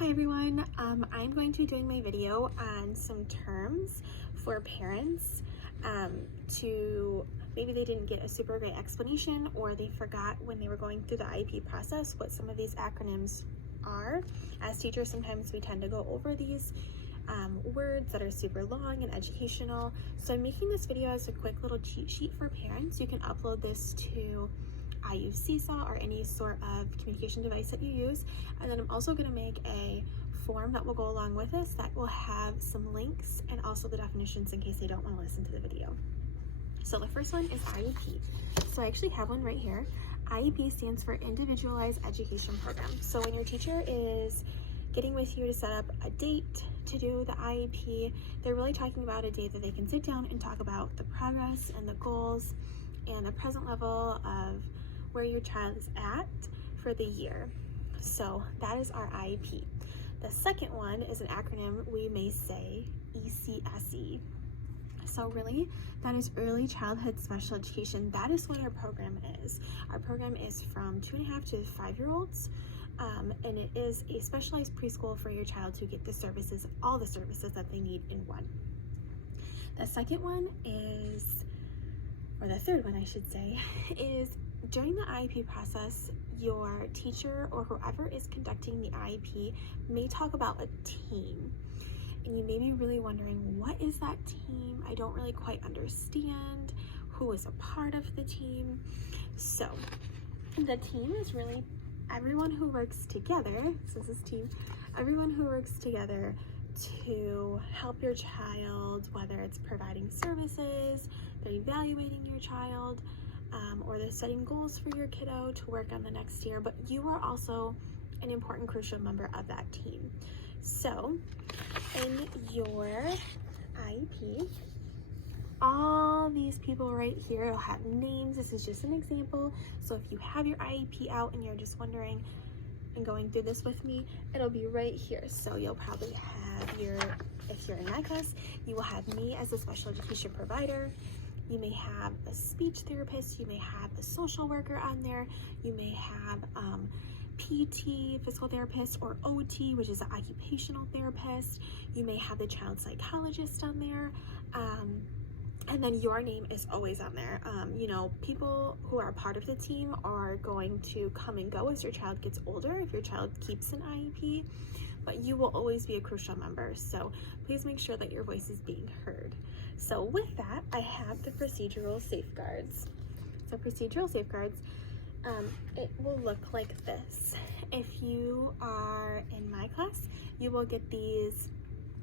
Hi everyone, I'm going to be doing my video on some terms for parents to maybe they didn't get a super great explanation or they forgot when they were going through the IEP process what some of these acronyms are. As teachers, sometimes we tend to go over these words that are super long and educational. So I'm making this video as a quick little cheat sheet for parents. You can upload this to I use Seesaw or any sort of communication device that you use. And then I'm also going to make a form that will go along with this that will have some links and also the definitions in case they don't want to listen to the video. So the first one is IEP. So I actually have one right here. IEP stands for Individualized Education Program. So when your teacher is getting with you to set up a date to do the IEP, they're really talking about a date that they can sit down and talk about the progress and the goals and the present level of where your child is at for the year. So that is our IEP. The second one is an acronym we may say ECSE. So really, that is Early Childhood Special Education. That is what our program is. Our program is from 2.5 to 5-year-olds, and it is a specialized preschool for your child to get the services, all the services that they need in one. The second one is, or the third one I should say, is during the IEP process, your teacher or whoever is conducting the IEP may talk about a team. And you may be really wondering, what is that team? I don't really quite understand who is a part of the team. So the team is really everyone who works together. So this is team, everyone who works together to help your child, whether it's providing services, they're evaluating your child, or they're setting goals for your kiddo to work on the next year, but you are also an important, crucial member of that team. So in your IEP, all these people right here will have names. This is just an example. So if you have your IEP out and you're just wondering and going through this with me, it'll be right here. So you'll probably have if you're in my class, you will have me as a special education provider. You may have a speech therapist, you may have a social worker on there, you may have PT, physical therapist, or OT, which is an occupational therapist. You may have the child psychologist on there. And then your name is always on there. You know, people who are part of the team are going to come and go as your child gets older, if your child keeps an IEP, but you will always be a crucial member. So please make sure that your voice is being heard. So with that, I have the procedural safeguards. So procedural safeguards, it will look like this. If you are in my class, you will get these.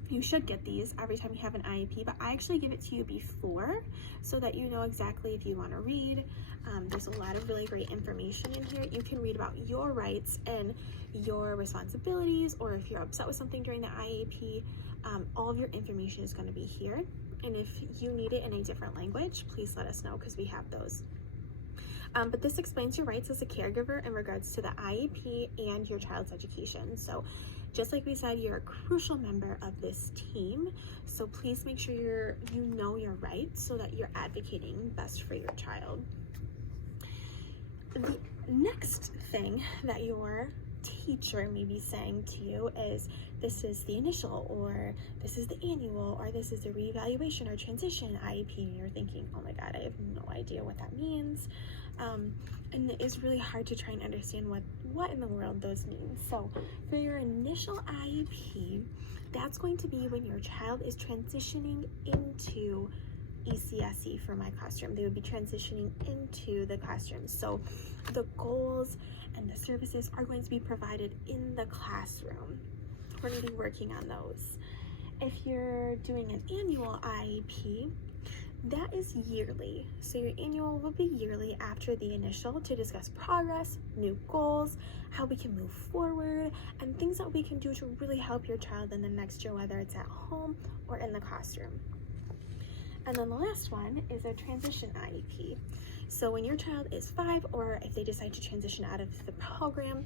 You should get these every time you have an IEP, but I actually give it to you before so that you know exactly if you want to read. There's a lot of really great information in here. You can read about your rights and your responsibilities, or if you're upset with something during the IEP, all of your information is going to be here. And if you need it in a different language, please let us know because we have those. But this explains your rights as a caregiver in regards to the IEP and your child's education. So just like we said, you're a crucial member of this team. So please make sure you know your rights so that you're advocating best for your child. The next thing that your teacher may be saying to you is, this is the initial, or this is the annual, or this is a reevaluation or transition IEP, and you're thinking, oh my god, I have no idea what that means. And it is really hard to try and understand what in the world those mean. So for your initial IEP, that's going to be when your child is transitioning into ECSE for my classroom. They would be transitioning into the classroom. So the goals and the services are going to be provided in the classroom. We're going to be working on those. If you're doing an annual IEP, that is yearly. So your annual will be yearly after the initial to discuss progress, new goals, how we can move forward, and things that we can do to really help your child in the next year, whether it's at home or in the classroom. And then the last one is a transition IEP. So when your child is 5, or if they decide to transition out of the program,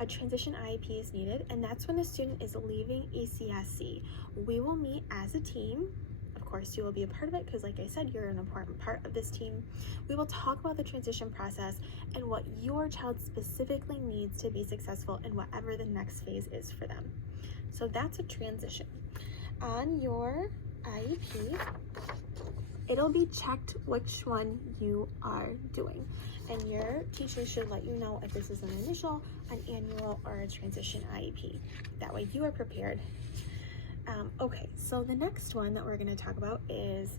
a transition IEP is needed, and that's when the student is leaving ECSE. We will meet as a team, of course you will be a part of it because, like I said, you're an important part of this team. We will talk about the transition process and what your child specifically needs to be successful in whatever the next phase is for them. So that's a transition. On your IEP, it'll be checked which one you are doing, and your teacher should let you know if this is an initial, an annual, or a transition IEP. That way you are prepared. Okay, so the next one that we're going to talk about is,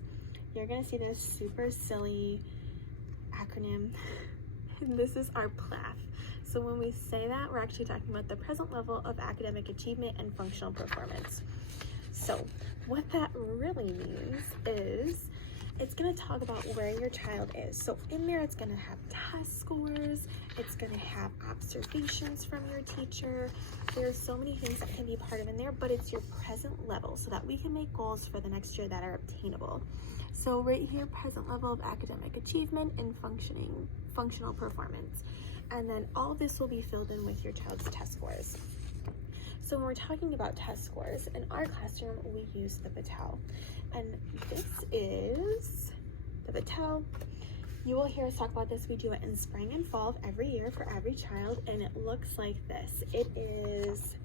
you're going to see this super silly acronym, and this is our PLAF. So when we say that, we're actually talking about the present level of academic achievement and functional performance. So what that really means is, it's going to talk about where your child is. So in there, it's going to have test scores, it's going to have observations from your teacher. There are so many things that can be part of in there, but it's your present level so that we can make goals for the next year that are obtainable. So right here, present level of academic achievement and functional performance. And then all of this will be filled in with your child's test scores. So when we're talking about test scores, in our classroom, we use the Battelle. And this is the Battelle. You will hear us talk about this. We do it in spring and fall of every year for every child, and it looks like this. It is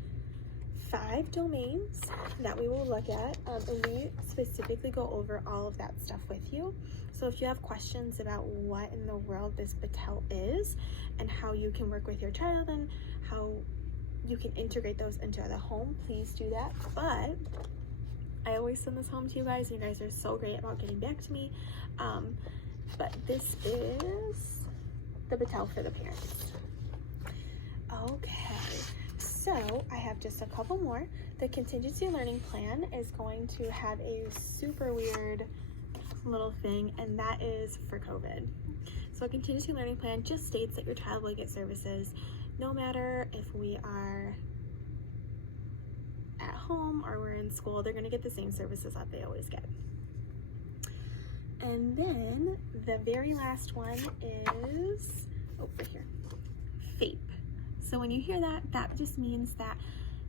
5 domains that we will look at, and we specifically go over all of that stuff with you. So if you have questions about what in the world this Battelle is and how you can work with your child and how you can integrate those into the home, please do that. But I always send this home to you guys. You guys are so great about getting back to me. But this is the Battelle for the parents. Okay, so I have just a couple more. The contingency learning plan is going to have a super weird little thing, and that is for COVID. So a contingency learning plan just states that your child will get services no matter if we are at home or we're in school. They're going to get the same services that they always get. And then the very last one is over here, FAPE. So when you hear that, that just means that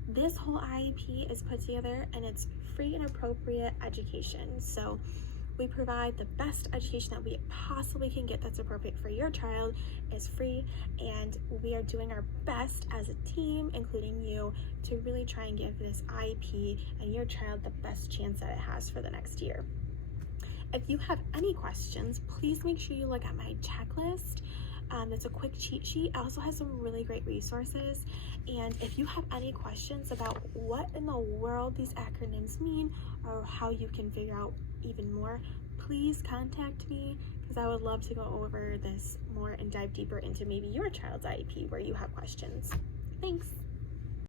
this whole IEP is put together and it's free and appropriate education. So we provide the best education that we possibly can get that's appropriate for your child, is free, and we are doing our best as a team, including you, to really try and give this IEP and your child the best chance that it has for the next year. If you have any questions, please make sure you look at my checklist. It's a quick cheat sheet. It also has some really great resources. And if you have any questions about what in the world these acronyms mean or how you can figure out even more, please contact me, because I would love to go over this more and dive deeper into maybe your child's IEP where you have questions. Thanks.